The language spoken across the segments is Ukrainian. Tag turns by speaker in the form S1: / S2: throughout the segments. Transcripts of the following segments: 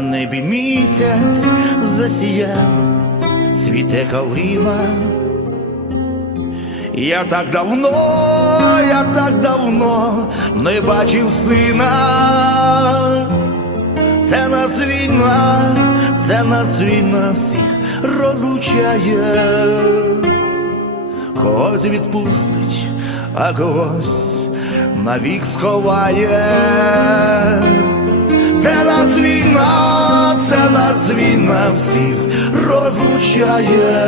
S1: На небі місяць засіяв, цвіте калина. Я так давно, я так давно не бачив сина. Це нас війна, це нас війна всіх розлучає, когось відпустить, а когось навік сховає. Це нас війна, це нас війна всіх розлучає,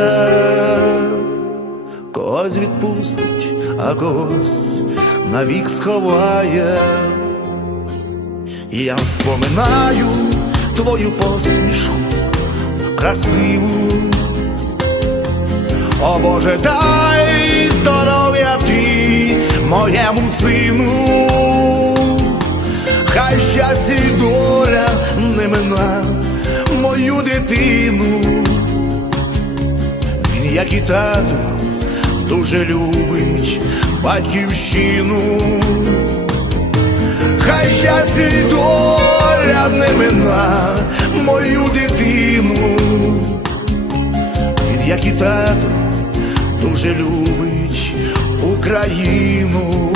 S1: когось відпустить, а когось навік сховає. Я вспоминаю твою посмішку красиву. О Боже, дай здоров'я ти моєму сину, дитину. Він, як і тато, дуже любить батьківщину. Хай щастя і доля не мина мою дитину. Він, як і тато, дуже любить Україну.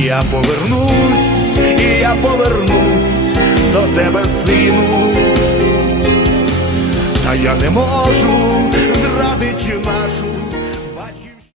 S1: Я повернусь, і я повернусь до тебе, сину. Та я не можу